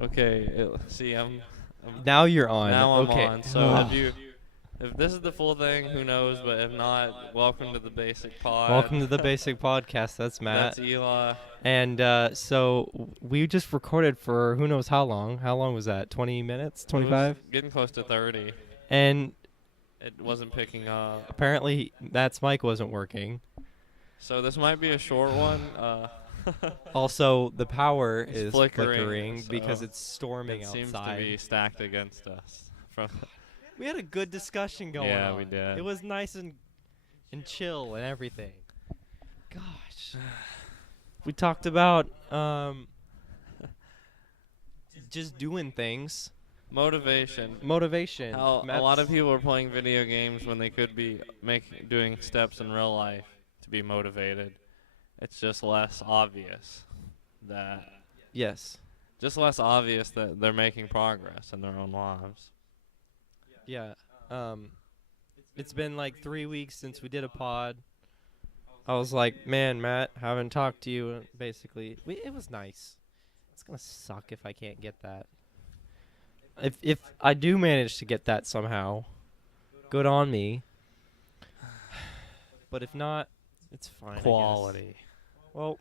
Okay, see, Now you're on. now I'm Okay. on. So if this is the full thing, who knows? But if not, welcome to the Basic Pod. Welcome to the Basic Podcast. That's Matt. That's Eli. And so we just recorded for who knows how long. How long was that? 20 minutes? 25? Getting close to 30. And It wasn't picking up. apparently Matt's mic wasn't working. So this might be a short one. Also, the power It's is flickering, because so it's storming it seems to outside. be stacked against us. We had a good discussion going on. Yeah, we did. It was nice and chill and everything. Gosh. We talked about just doing things. Motivation. Motivation. How a lot of people are playing video games when they could be doing steps in real life to be motivated. It's just less obvious that they're making progress in their own lives. Yeah. It's been like 3 weeks since we did a pod. I was like, man, Matt, haven't talked to you. Basically, it was nice. It's gonna suck if I can't get that. If I do manage to get that somehow, good on me. But if not, it's fine. Quality. Well,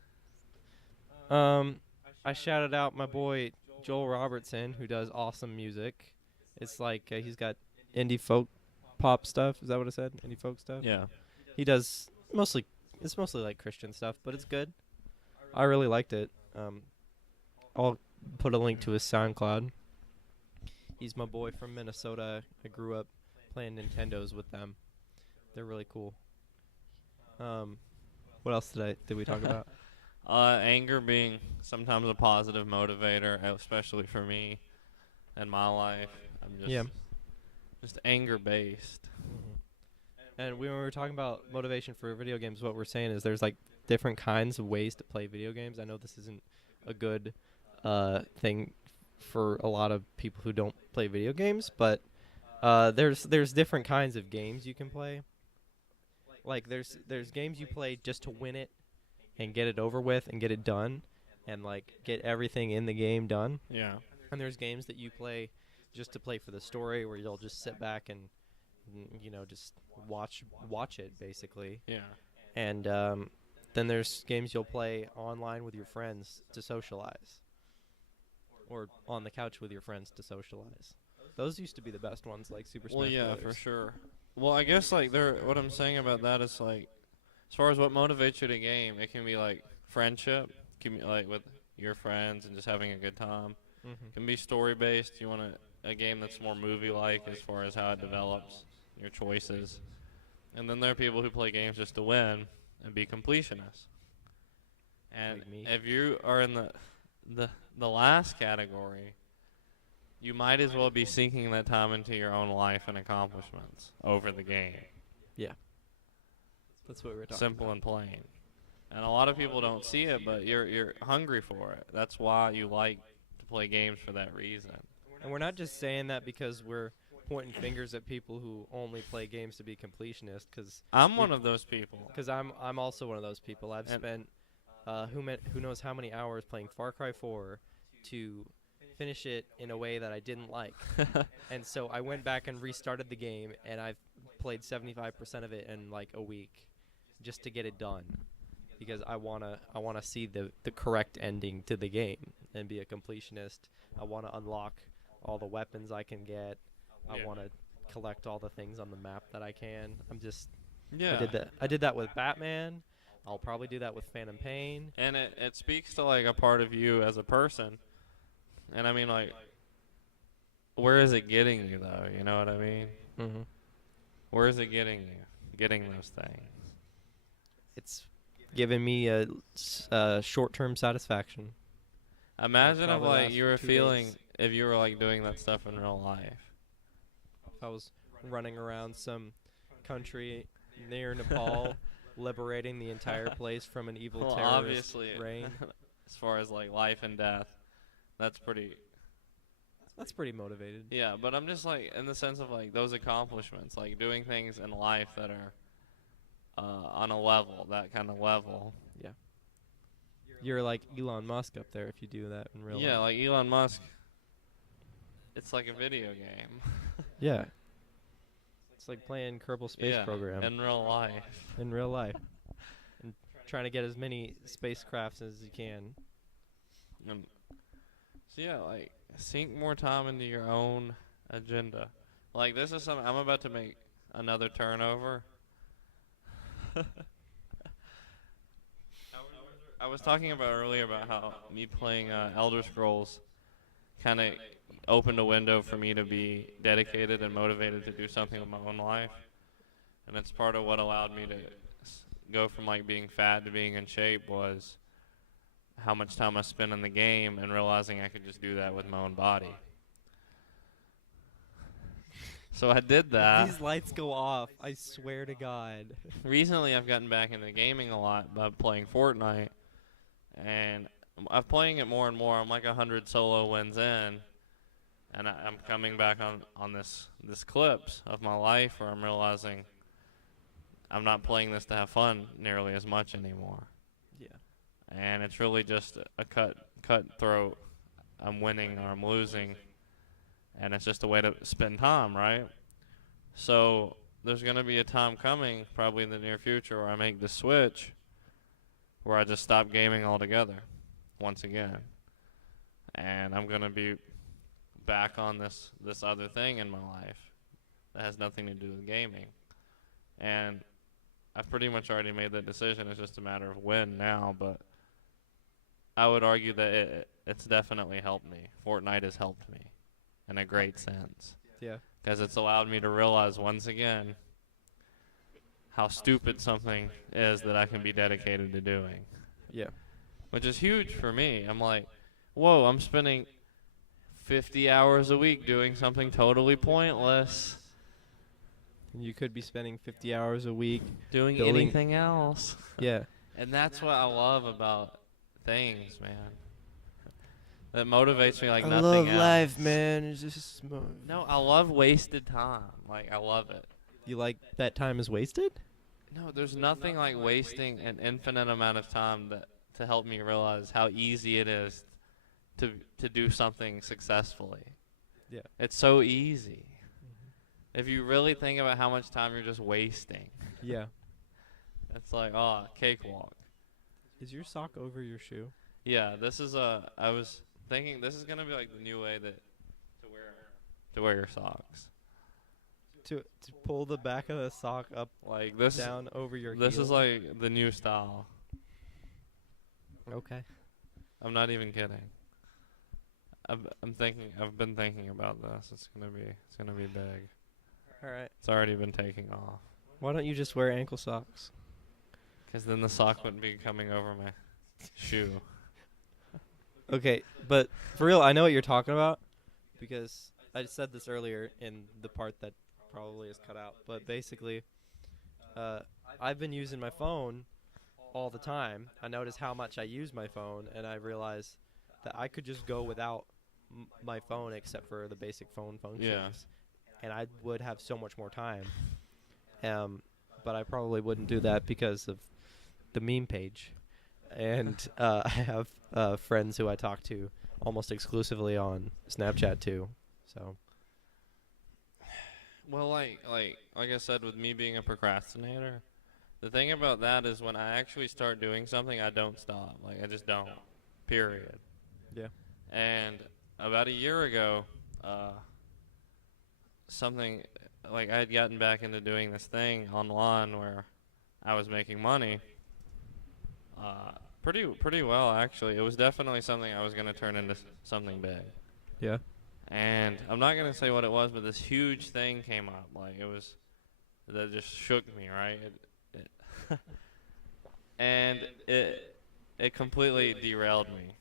I shouted out my boy Joel Robertson, who does awesome music. It's like he's got indie folk pop stuff. Is that what I said? Indie folk stuff? Yeah. He does mostly like Christian stuff, but it's good. I really liked it. I'll put a link to his SoundCloud. He's my boy from Minnesota. I grew up playing Nintendos with them. They're really cool. What else did we talk about? Anger being sometimes a positive motivator, especially for me in my life. I'm just anger based. Mm-hmm. And when we were talking about motivation for video games, what we're saying is there's like different kinds of ways to play video games. I know this isn't a good thing for a lot of people who don't play video games, but there's different kinds of games you can play. Like there's games you play just to win it and get it over with and get it done and like get everything in the game done. Yeah. And there's games that you play just to play for the story, where you'll just sit back and just watch it basically. Yeah. And then there's games you'll play online with your friends to socialize, or on the couch with your friends to socialize. Those used to be the best ones, like Super Smash Well, yeah, Brothers. for sure. Well, I guess like what I'm saying about that is like, as far as what motivates you to game, it can be like friendship, can be like with your friends and just having a good time. Mm-hmm. It can be story based. You want a game that's more movie like as far as how it develops, your choices. And then there are people who play games just to win and be completionists. And Like me. if you are in the last category, you might as well be sinking that time into your own life and accomplishments over the game. Yeah. That's what we were talking Simple and plain. And a lot of people don't see it, but you're hungry for it. That's why you like to play games for that reason. And we're not just saying that because we're pointing fingers at people who only play games to be completionists, because I'm one of those people. Because I'm also one of those people. I've spent who knows how many hours playing Far Cry 4 to finish it in a way that I didn't like. And so I went back and restarted the game, and I've played 75% of it in like a week just to get it done, because I wanna see the correct ending to the game and be a completionist. I want to unlock all the weapons I can get. I want to collect all the things on the map that I can. Yeah. I did that with Batman. I'll probably do that with Phantom Pain. And it speaks to like a part of you as a person. And I mean, like, where is it getting you though? You know what I mean? Mm-hmm. Where is it getting you? Getting those things. It's giving me a short-term satisfaction. Imagine if probably like lasts you for were 2 feeling days. if you were like doing that stuff in real life. If I was running around some country near Nepal, liberating the entire place from an evil Well, terrorist obviously, reign. as far as like life and death, that's pretty. That's pretty motivated. Yeah, but I'm just like in the sense of like those accomplishments, like doing things in life that are on a level, that kind of level. Yeah. You're like Elon Musk up there if you do that in real life. Yeah, like Elon Musk it's like a video game. Yeah. It's like playing Kerbal Space Yeah, Program in real life. in real life and trying to get as many spacecrafts as you can. And so yeah, like sink more time into your own agenda. Like this is something I'm about to make another turnover. I was talking about earlier about how me playing Elder Scrolls kind of opened a window for me to be dedicated and motivated to do something with my own life, and it's part of what allowed me to go from like being fat to being in shape was how much time I spent in the game and realizing I could just do that with my own body. So I did that. These lights go off. I swear to God. Recently, I've gotten back into gaming a lot by playing Fortnite, and I'm playing it more and more. I'm like 100 solo wins in, and I'm coming back on this clips of my life where I'm realizing I'm not playing this to have fun nearly as much anymore. Yeah. And it's really just a cutthroat. I'm winning or I'm losing, and it's just a way to spend time, right? So there's going to be a time coming, probably in the near future, where I make the switch, where I just stop gaming altogether, once again, and I'm going to be back on this other thing in my life that has nothing to do with gaming, and I've pretty much already made that decision. It's just a matter of when now, but I would argue that it's definitely helped me. Fortnite has helped me in a great sense. Yeah. Because it's allowed me to realize once again how stupid something is that I can be dedicated to doing. Yeah. Which is huge for me. I'm like, whoa, I'm spending 50 hours a week doing something totally pointless. And you could be spending 50 hours a week doing building anything else. Yeah. And that's what I love about things, man. That motivates me like I nothing love else. life, man. It's just No, I love wasted time. Like, I love it. You like that time is wasted? No, there's nothing like wasting an infinite amount of time to help me realize how easy it is to do something successfully. Yeah. It's so easy. If you really think about how much time you're just wasting. Yeah. It's like, oh, cakewalk. Is your sock over your shoe? Yeah, this is I was thinking this is gonna be like the new way to wear your socks. To pull the back of the sock up Like this down over your This heel? is like the new style. Okay. I'm not even kidding. I've been thinking about this. It's gonna be big. All right. It's already been taking off. Why don't you just wear ankle socks? Because then the sock wouldn't be coming over my shoe. Okay, but for real, I know what you're talking about because I said this earlier in the part that probably is cut out. But basically, I've been using my phone all the time. I notice how much I use my phone, and I realize that I could just go without my phone except for the basic phone functions, and I would have so much more time. But I probably wouldn't do that because of the meme page. And I have friends who I talk to almost exclusively on Snapchat too. So. Well, like I said, with me being a procrastinator, the thing about that is when I actually start doing something, I don't stop. Like, I just don't. Period. Yeah. And about a year ago, something like I had gotten back into doing this thing online where I was making money. Pretty well, actually. It was definitely something I was going to turn into something big. Yeah. And I'm not going to say what it was, but this huge thing came up. Like, that just shook me, right? And it completely derailed me.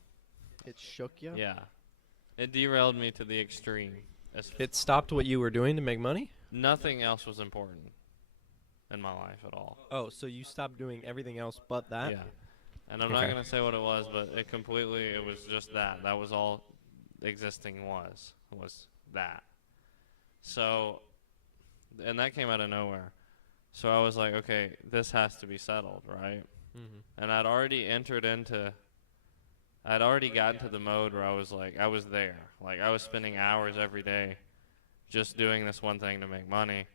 It shook you? Yeah. It derailed me to the extreme. It stopped what you were doing to make money? Nothing else was important in my life at all. Oh, so you stopped doing everything else but that? Yeah. And I'm not going to say what it was, but it was just that. That was all existing was that. So, and that came out of nowhere. So I was like, okay, this has to be settled, right? Mm-hmm. And I'd already entered into I'd already gotten to the mode where I was like, I was there. Like, I was spending hours every day just doing this one thing to make money,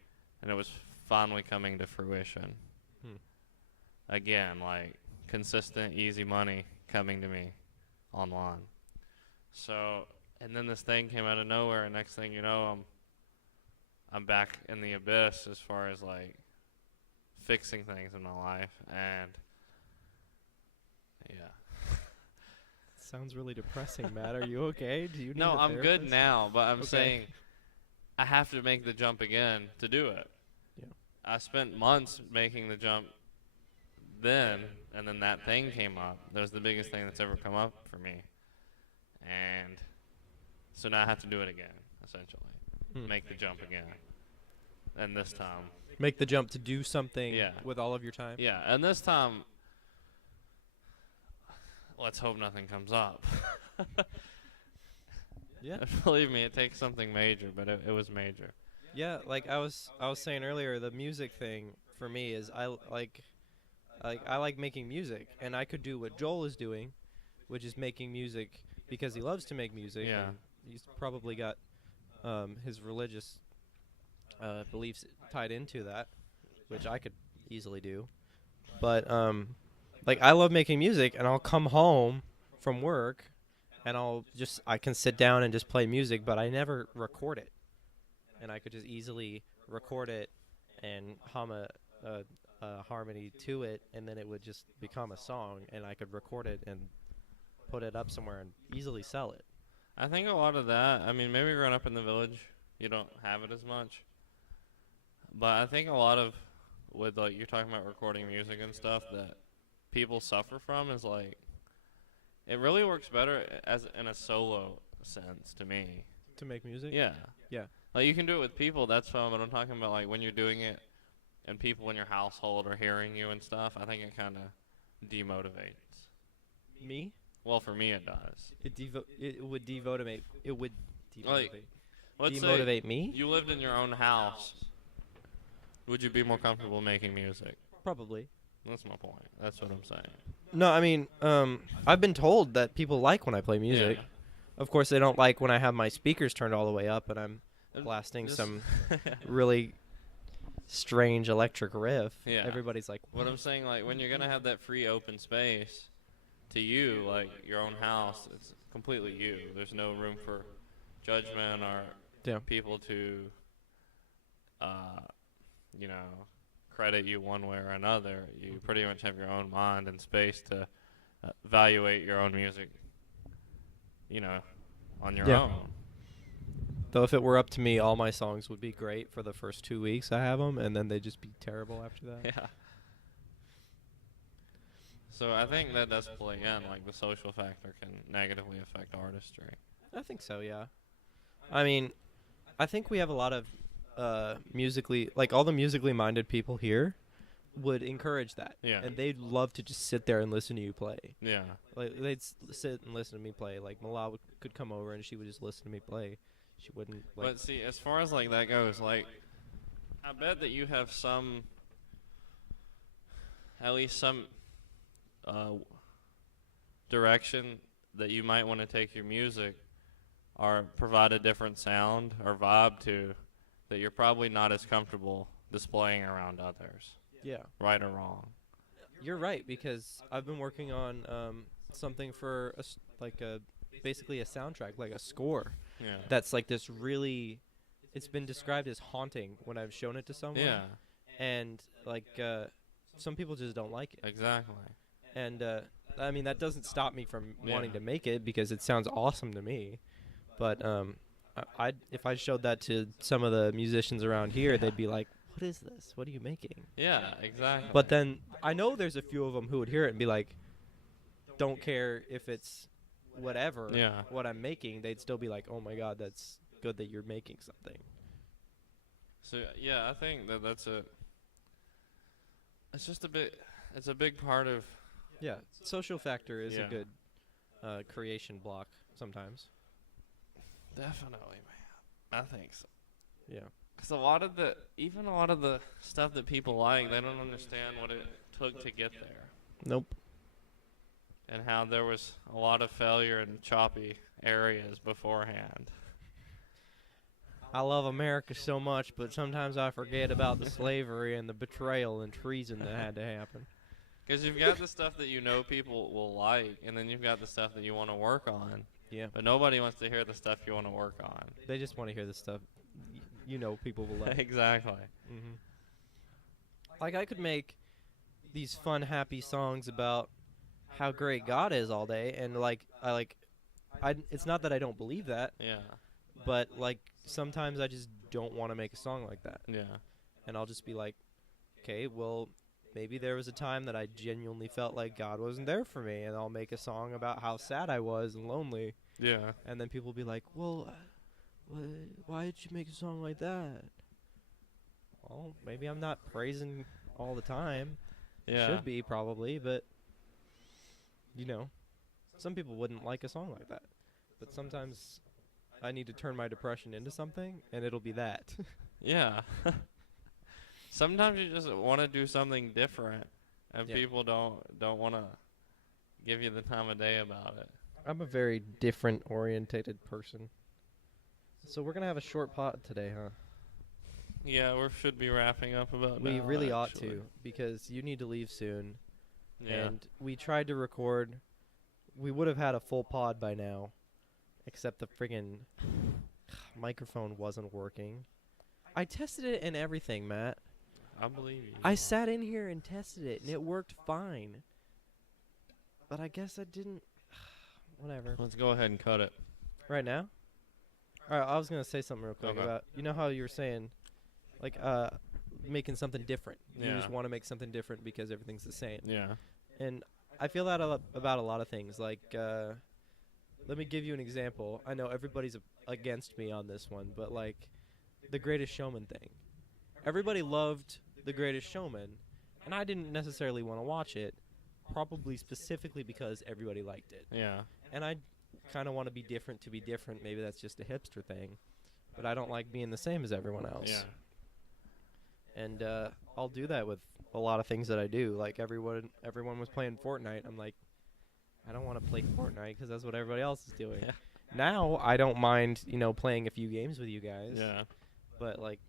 and it was finally coming to fruition. Hmm. Again, like, consistent, easy money coming to me online. So, and then this thing came out of nowhere, and next thing you know, I'm back in the abyss as far as, like, fixing things in my life, and yeah. Sounds really depressing, Matt. Are you okay? Do you need No, a I'm good therapist? now, but I'm Okay. saying I have to make the jump again to do it. Yeah. I spent months making the jump then, and then that thing came up. That was the biggest thing that's ever come up for me. And so now I have to do it again, essentially. Make the jump again. And this time. Make the jump to do something Yeah. with all of your time? Yeah, and this time, let's hope nothing comes up. Yeah. Believe me, it takes something major, but it was major. Yeah, like I was saying earlier, the music thing for me is I like making music, and I could do what Joel is doing, which is making music because he loves to make music. Yeah. And he's probably got his religious beliefs tied into that, which I could easily do. But like I love making music, and I'll come home from work, and I can sit down and just play music, but I never record it. And I could just easily record it and hum a harmony to it, and then it would just become a song, and I could record it and put it up somewhere and easily sell it. I think a lot of that, I mean, maybe growing up in the village, you don't have it as much. But I think a lot of, with like, you're talking about recording music and stuff that people suffer from is like, it really works better as in a solo sense to me. To make music? Yeah. Yeah. Like, you can do it with people, that's fine, but I'm talking about like when you're doing it and people in your household are hearing you and stuff, I think it kind of demotivates. Me? Well, for me it does. It would demotivate. It would demotivate. Like, let's say Demotivate me? you lived in your own house. Would you be more comfortable making music? Probably. That's my point. That's what I'm saying. No, I mean, I've been told that people like when I play music. Yeah. Of course, they don't like when I have my speakers turned all the way up and I'm And blasting just- some really strange electric riff. Yeah. Everybody's like, What I'm saying, like, when you're going to have that free open space to you, like your own house, it's completely you. There's no room for judgment or Yeah. people to, you know, credit you one way or another. You pretty much have your own mind and space to evaluate your own music, you know, on your Yeah. own. though if it were up to me, all my songs would be great for the first 2 weeks I have them, and then they'd just be terrible after that. Yeah. So I think that does play in, like the social factor can negatively affect artistry. I think so, yeah. I mean, I think we have a lot of musically, like all the musically minded people here would encourage that. Yeah. And they'd love to just sit there and listen to you play. Yeah. Like they'd sit and listen to me play. Like Malala could come over and she would just listen to me play. She wouldn't like. But see, as far as like that goes, like I bet that you have some, at least some direction that you might want to take your music or provide a different sound or vibe to that you're probably not as comfortable displaying around others, Yeah. right or wrong. You're right, because I've been working on something for basically a soundtrack, like a score. Yeah. That's like this really. It's been described as haunting when I've shown it to someone. Yeah, And like some people just don't like it. exactly. And I mean that doesn't stop me from Yeah. wanting to make it because it sounds awesome to me. But if I showed that to some of the musicians around here, they'd be like, "What is this? What are you making?" Yeah, exactly. But then I know there's a few of them who would hear it and be like, "Don't care if it's whatever Yeah. what I'm making." They'd still be like, "Oh my God, that's good that you're making something." So yeah, I think that that's a. It's just a bit. It's a big part of. Yeah, social factor is Yeah. a good creation block sometimes. Definitely, man. I think so. Yeah. Because even a lot of the stuff that people like, they don't understand what it took to get there. Nope. and how there was a lot of failure in choppy areas beforehand. I love America so much, but sometimes I forget about the slavery and the betrayal and treason that had to happen. Because you've got the stuff that you know people will like, and then you've got the stuff that you want to work on. Yeah. But nobody wants to hear the stuff you want to work on. They just want to hear the stuff people will like. Exactly. Mm-hmm. Like, I could make these fun, happy songs about how great God is all day, and it's not that I don't believe that, Yeah. but like sometimes I just don't want to make a song like that, Yeah. and I'll just be like, okay, well, maybe there was a time that I genuinely felt like God wasn't there for me, and I'll make a song about how sad I was and lonely, Yeah. and then people will be like, well, why did you make a song like that? Well, maybe I'm not praising all the time. Yeah. Should be, probably, but, some people wouldn't like a song like that. But sometimes I need to turn my depression into something, and it'll be that. Yeah. Sometimes you just want to do something different, and Yeah. people don't want to give you the time of day about it. I'm a very different orientated person. So we're going to have a short pod today, huh? Yeah, we should be wrapping up about We now, really ought actually. to, because you need to leave soon. Yeah. And we tried to record. We would have had a full pod by now, except the friggin' microphone wasn't working. I tested it and everything, Matt. I believe you. I sat in here and tested it, and it worked fine. But I guess I didn't. Whatever. Let's go ahead and cut it. Right now? Alright, I was going to say something real quick Okay. about, how you were saying, like, making something different. You Yeah. just want to make something different because everything's the same. Yeah. And I feel that about a lot of things. Like, let me give you an example. I know everybody's against me on this one, but, like, the Greatest Showman thing. Everybody loved The Greatest Showman, and I didn't necessarily want to watch it, probably specifically because everybody liked it. Yeah. And I kind of want to be different to be different. Maybe that's just a hipster thing, but I don't like being the same as everyone else. Yeah. And I'll do that with a lot of things that I do. Like everyone was playing Fortnite. I'm like, I don't want to play Fortnite because that's what everybody else is doing. Yeah. Now I don't mind, playing a few games with you guys. Yeah. But like,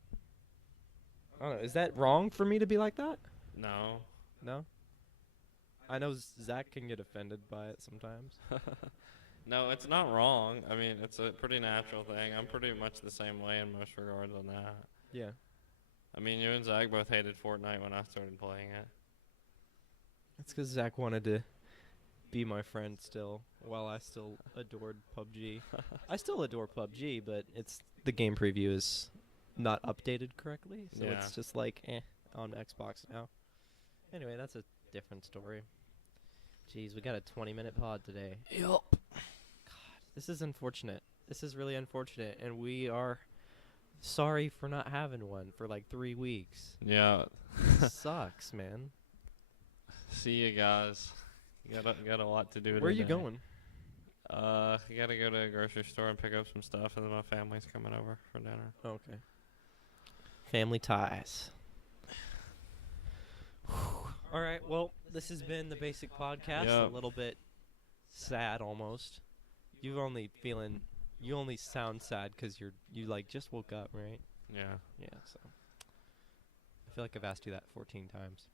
I don't know. Is that wrong for me to be like that? No. No. I know Zach can get offended by it sometimes. No, it's not wrong. I mean, it's a pretty natural thing. I'm pretty much the same way in most regards on that. Yeah. I mean, you and Zach both hated Fortnite when I started playing it. That's because Zach wanted to be my friend still, while I still adored PUBG. I still adore PUBG, but the game preview is not updated correctly, so Yeah. it's just like on Xbox now. Anyway, that's a different story. Jeez, we got a 20-minute pod today. Yep. God, this is unfortunate. This is really unfortunate, and we are sorry for not having one for like 3 weeks. Yeah. Sucks, man. See you guys. You got a lot to do. Where are you today. going? You gotta go to a grocery store and pick up some stuff, and then my family's coming over for dinner. Okay. Family ties. All right. Well, this has been the Basic Podcast. Yep. A little bit sad, almost. You only sound sad because you like just woke up, right? Yeah. Yeah. So I feel like I've asked you that 14 times.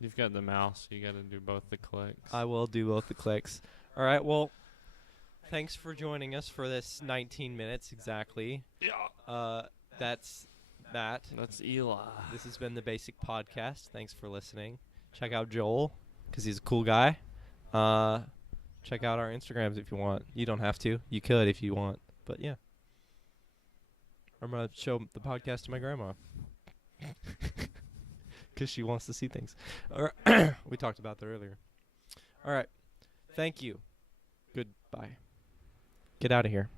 You've got the mouse. You gotta do both the clicks. I will do both the clicks. All right. Well, thanks for joining us for this 19 minutes exactly. Yeah. That's that. That's Eli. This has been the Basic Podcast. Thanks for listening. Check out Joel, because he's a cool guy. Check out our Instagrams if you want. You don't have to. You could if you want. But yeah. I'm going to show the podcast to my grandma. Because she wants to see things. We talked about that earlier. All right. Thank you. Goodbye. Get out of here.